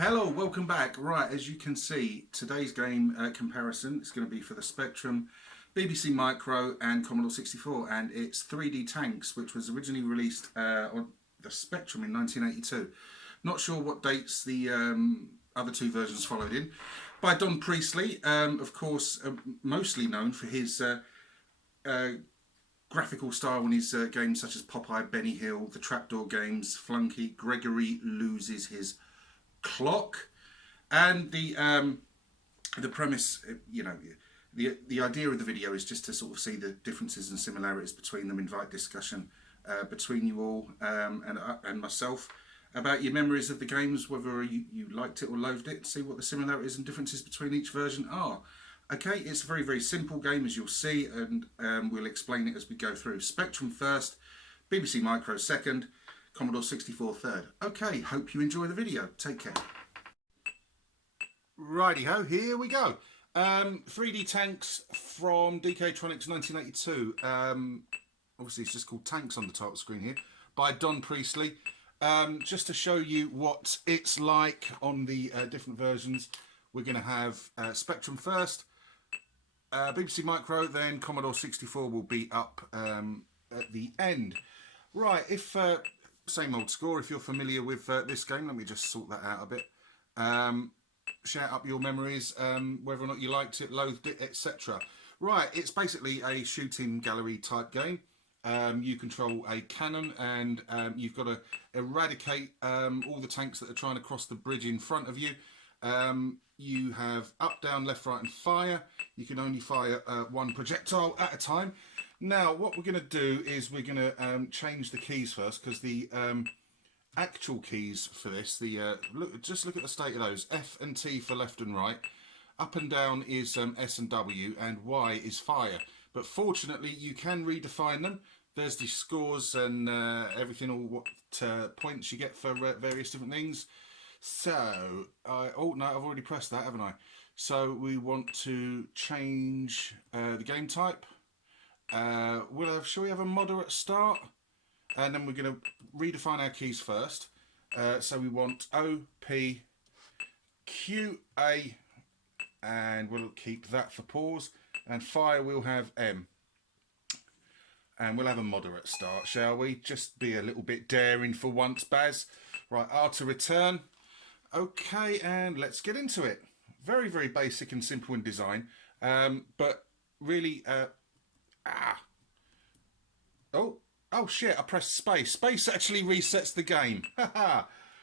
Hello, welcome back. Right, as you can see, today's game comparison is going to be for the Spectrum, BBC Micro and Commodore 64, and it's 3D Tanx, which was originally released on the Spectrum in 1982. Not sure what dates the other two versions followed in. By Don Priestley, of course, mostly known for his graphical style in his games such as Popeye, Benny Hill, the Trapdoor games, Flunky, Gregory Loses His Clock, and the premise, you know, the idea of the video is just to sort of see the differences and similarities between them, invite discussion between you all and myself about your memories of the games, whether you liked it or loathed it, see what the similarities and differences between each version are. Okay, it's a very, very simple game, as you'll see, and we'll explain it as we go through. Spectrum first, BBC Micro second, Commodore 64 third. Okay, hope you enjoy the video. Take care. Righty-ho, here we go. 3D Tanx from DK'Tronics 1982. Obviously, it's just called Tanx on the title screen here, by Don Priestley. Just to show you what it's like on the different versions, we're going to have Spectrum first, BBC Micro, then Commodore 64 will be up at the end. Right, if same old score, if you're familiar with this game, let me just sort that out a bit. Shout up your memories, whether or not you liked it, loathed it, etc. Right, it's basically a shooting gallery type game. You control a cannon, and you've got to eradicate all the tanks that are trying to cross the bridge in front of you. You have up, down, left, right and fire. You can only fire one projectile at a time. Now what we're going to do is we're going to change the keys first, because the actual keys for this, just look at the state of those. F and T for left and right, up and down is S and W, and Y is fire. But fortunately you can redefine them. There's the scores and everything, all what points you get for various different things. So, oh no, I've already pressed that, haven't I? So we want to change the game type. Shall we have a moderate start? And then we're going to redefine our keys first. So we want O, P, Q, A, and we'll keep that for pause. And fire we'll have M. And we'll have a moderate start, shall we? Just be a little bit daring for once, Baz. Right, R to return. Okay, and let's get into it. Very, very basic and simple in design, but really, oh shit! I pressed space. Space actually resets the game.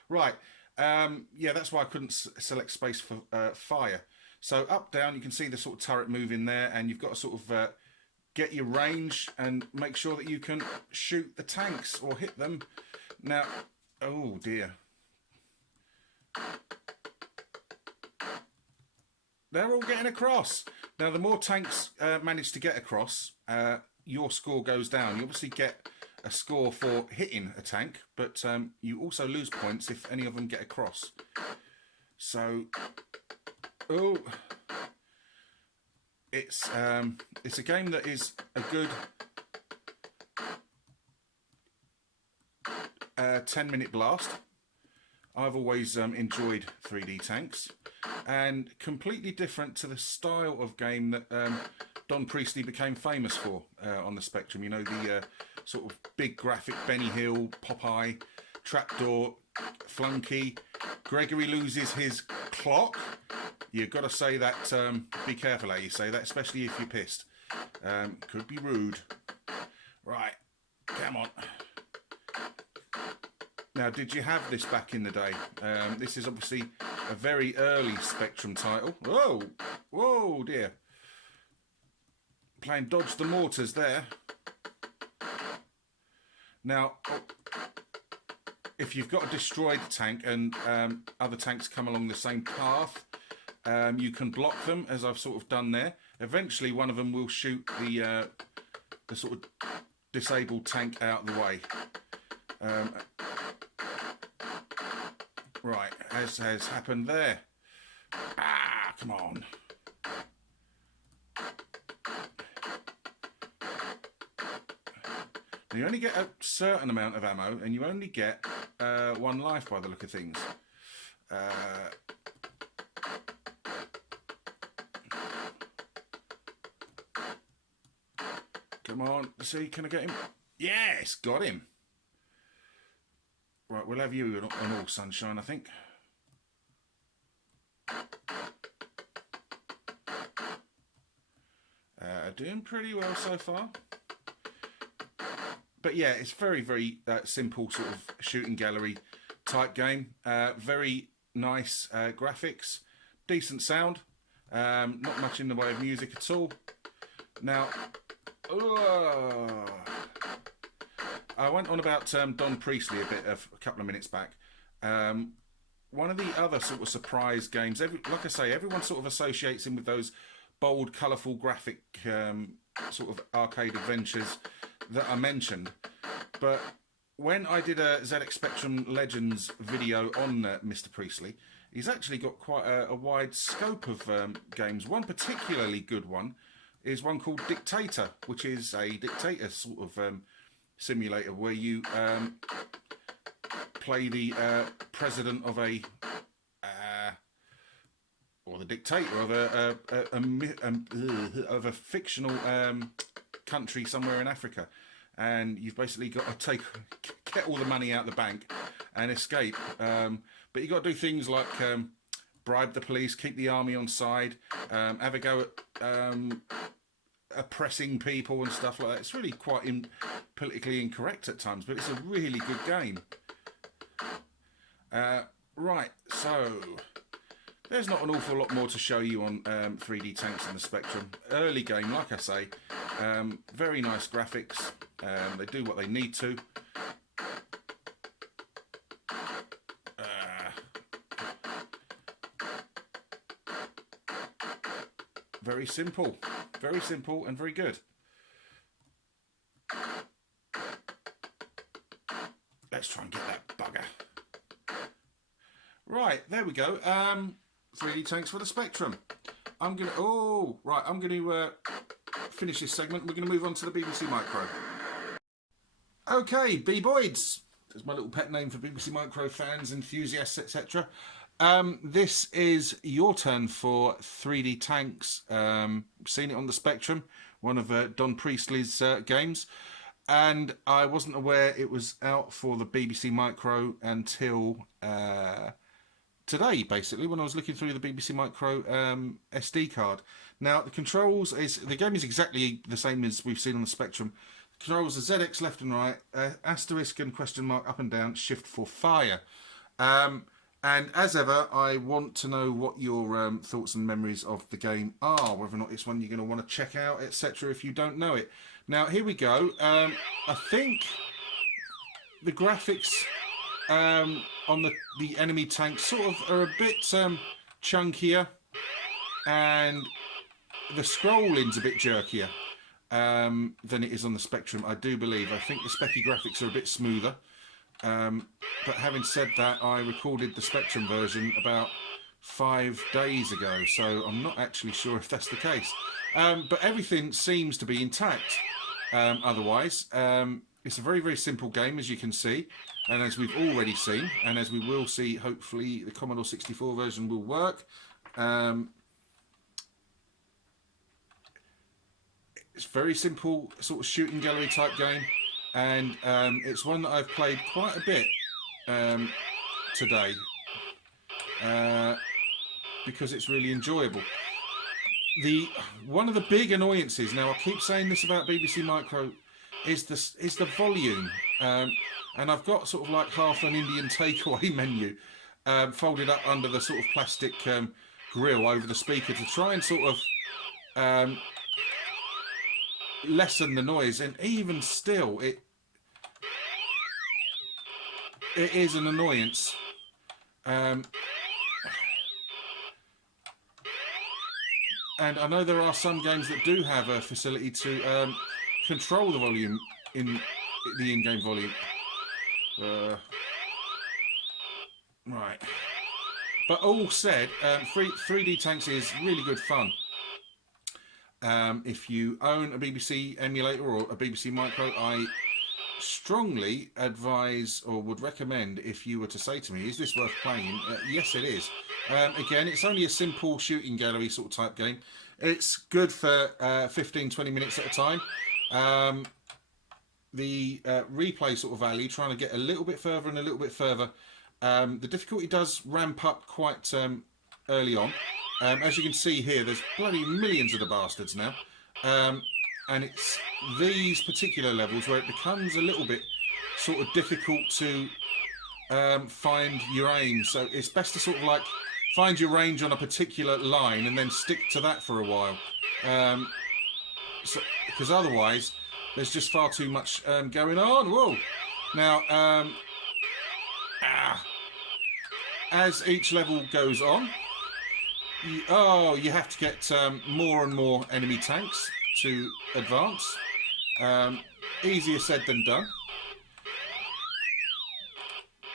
Right, yeah, that's why I couldn't select space for fire. So up, down, you can see the sort of turret moving there, and you've got to sort of get your range and make sure that you can shoot the tanks or hit them. Now, oh dear. They're all getting across. Now, the more tanks manage to get across, your score goes down. You obviously get a score for hitting a tank, but you also lose points if any of them get across. So, oh, it's a game that is a good 10-minute blast. I've always enjoyed 3D Tanx, and completely different to the style of game that Don Priestley became famous for on the Spectrum. You know, the sort of big graphic Benny Hill, Popeye, Trapdoor, Flunky, Gregory Loses His Clock. You've got to say that, be careful how you say that, especially if you're pissed. Could be rude. Right, come on. Now, did you have this back in the day? This is obviously a very early Spectrum title. Whoa, whoa dear. Playing Dodge the Mortars there. Now, if you've got a destroyed tank and other tanks come along the same path, you can block them, as I've sort of done there. Eventually, one of them will shoot the sort of disabled tank out of the way. Right, as has happened there. Ah, come on. You only get a certain amount of ammo, and you only get one life by the look of things. Come on, see, can I get him? Yes, got him. Right, we'll have you on all sunshine, I think. Doing pretty well so far. But yeah, it's very, very simple sort of shooting gallery type game. Very nice graphics, decent sound, not much in the way of music at all. Now, I went on about Don Priestley a couple of minutes back. One of the other sort of surprise games, like I say, everyone sort of associates him with those bold, colourful graphic sort of arcade adventures that I mentioned. But when I did a ZX Spectrum Legends video on Mr. Priestley, he's actually got quite a wide scope of games. One particularly good one is one called Dictator, which is a dictator sort of simulator where you play the president of a or the dictator of a fictional country somewhere in Africa, and you've basically got to get all the money out of the bank and escape. But you've got to do things like bribe the police, keep the army on side, have a go at oppressing people and stuff like that. It's really quite politically incorrect at times, but it's a really good game. Right, so there's not an awful lot more to show you on 3D Tanx in the Spectrum. Early game, like I say, very nice graphics. They do what they need to. Very simple and very good. Let's try and get that bugger. Right, there we go. 3D Tanx for the Spectrum. I'm going to finish this segment. We're going to move on to the BBC Micro. Okay, B-Boyds. That's my little pet name for BBC Micro fans, enthusiasts, etc. This is your turn for 3D Tanx. Seen it on the Spectrum, one of Don Priestley's games. And I wasn't aware it was out for the BBC Micro until today, basically, when I was looking through the BBC Micro SD card. Now, the game is exactly the same as we've seen on the Spectrum. The controls are ZX left and right, asterisk and question mark up and down, shift for fire. And as ever, I want to know what your thoughts and memories of the game are, whether or not it's one you're going to want to check out, etc. if you don't know it. Now, here we go. I think the graphics on the enemy tanks sort of are a bit chunkier, and the scrolling's a bit jerkier than it is on the Spectrum, I do believe. I think the specky graphics are a bit smoother. But having said that, I recorded the Spectrum version about 5 days ago, so I'm not actually sure if that's the case. But everything seems to be intact otherwise. It's a very, very simple game, as you can see, and as we've already seen, and as we will see, hopefully the Commodore 64 version will work. It's very simple, sort of shooting gallery type game. And it's one that I've played quite a bit today because it's really enjoyable. One of the big annoyances, now I keep saying this about BBC Micro, is the volume. And I've got sort of like half an Indian takeaway menu folded up under the sort of plastic grill over the speaker to try and sort of lessen the noise, and even still it is an annoyance. And I know there are some games that do have a facility to control the volume in the in-game volume. Right. But all said, 3D Tanx is really good fun. If you own a BBC emulator or a BBC Micro, I strongly advise or would recommend, if you were to say to me, is this worth playing? Yes, it is. Again, it's only a simple shooting gallery sort of type game. It's good for 15-20 minutes at a time. The replay sort of value, trying to get a little bit further and a little bit further. The difficulty does ramp up quite early on. As you can see here, there's bloody millions of the bastards now. And it's these particular levels where it becomes a little bit sort of difficult to find your aim. So it's best to sort of like find your range on a particular line and then stick to that for a while. Because otherwise, there's just far too much going on. Whoa! Now, as each level goes on, you have to get more and more enemy tanks to advance. Easier said than done.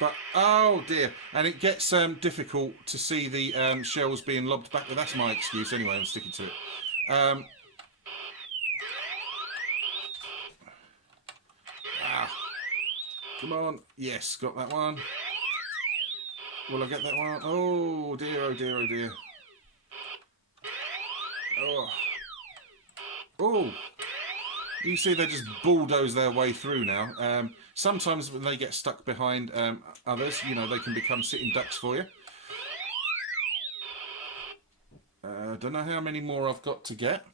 But, oh dear. And it gets difficult to see the shells being lobbed back. Well, that's my excuse anyway, I'm sticking to it. Come on. Yes, got that one. Will I get that one? Oh dear, oh dear, oh dear. Oh. Oh. You see they just bulldoze their way through now. Sometimes when they get stuck behind others, you know, they can become sitting ducks for you. Don't know how many more I've got to get.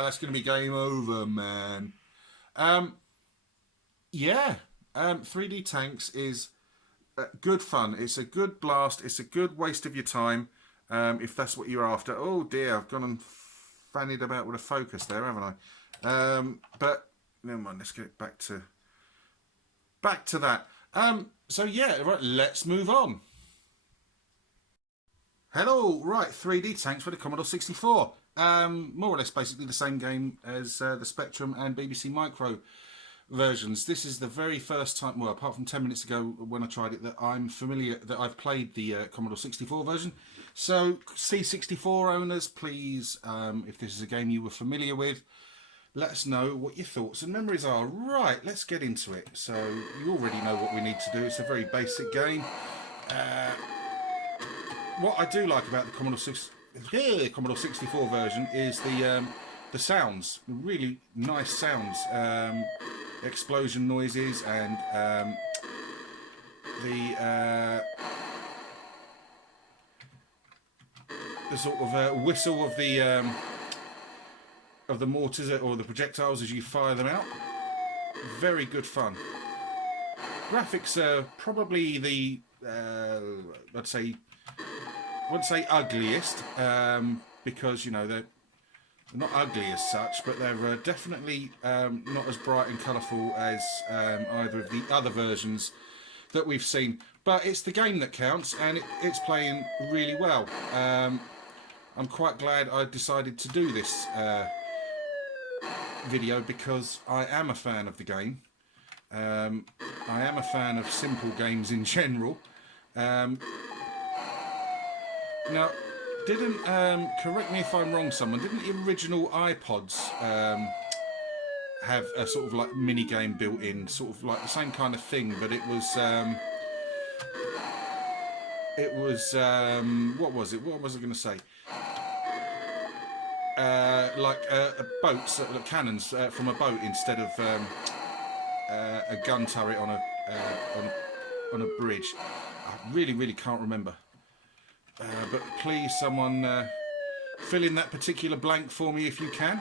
That's going to be game over, man. Yeah, 3D Tanx is good fun. It's a good blast. It's a good waste of your time, if that's what you're after. Oh dear, I've gone and fannied about with a focus there, haven't I? But never mind. Let's get back to that. So yeah, right. Let's move on. Hello, right. 3D Tanx for the Commodore 64. More or less basically the same game as the Spectrum and BBC Micro versions. This is the very first time, well, apart from 10 minutes ago when I tried it, that I'm familiar, that I've played the Commodore 64 version. So C64 owners, please, if this is a game you were familiar with, let us know what your thoughts and memories are. Right, let's get into it. So you already know what we need to do. It's a very basic game. What I do like about the Commodore 64 version is the sounds, really nice sounds, explosion noises, and the sort of whistle of the mortars or the projectiles as you fire them out. Very good fun. Graphics are probably the I wouldn't say ugliest, because, you know, they're not ugly as such, but they're definitely not as bright and colourful as either of the other versions that we've seen. But it's the game that counts, and it's playing really well. I'm quite glad I decided to do this video, because I am a fan of the game. I am a fan of simple games in general. Now, didn't, correct me if I'm wrong, someone, didn't the original iPods have a sort of like mini game built in, sort of like the same kind of thing, but it was what was it? What was I going to say? Like a boat, cannons from a boat instead of a gun turret on a bridge. I really can't remember. But please, someone fill in that particular blank for me if you can.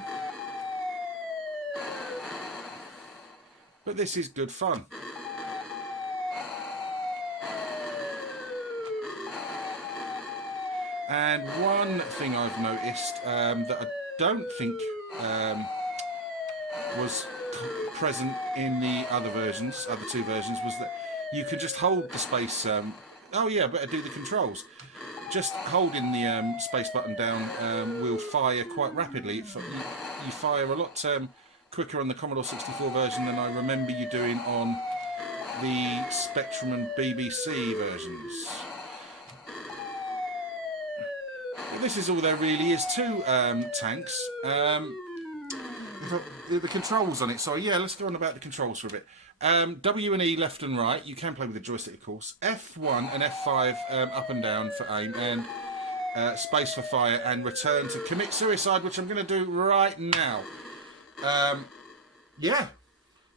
But this is good fun. And one thing I've noticed that I don't think was present in the other two versions, was that you could just hold the space. Oh yeah, better do the controls. Just holding the space button down will fire quite rapidly. You fire a lot quicker on the Commodore 64 version than I remember you doing on the Spectrum and BBC versions. this is all there really is to Tanx. The controls on it, sorry, yeah, let's go on about the controls for a bit. W and E left and right, you can play with the joystick of course. F1 and F5 up and down for aim, and space for fire, and return to commit suicide, which I'm going to do right now. Yeah,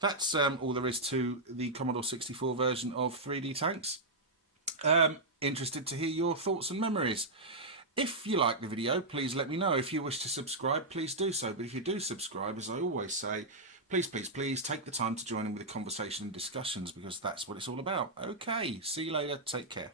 that's all there is to the Commodore 64 version of 3D Tanx. Interested to hear your thoughts and memories. If you like the video, please let me know. If you wish to subscribe, please do so. But if you do subscribe, as I always say, please, please, please take the time to join in with the conversation and discussions, because that's what it's all about. Okay, see you later. Take care.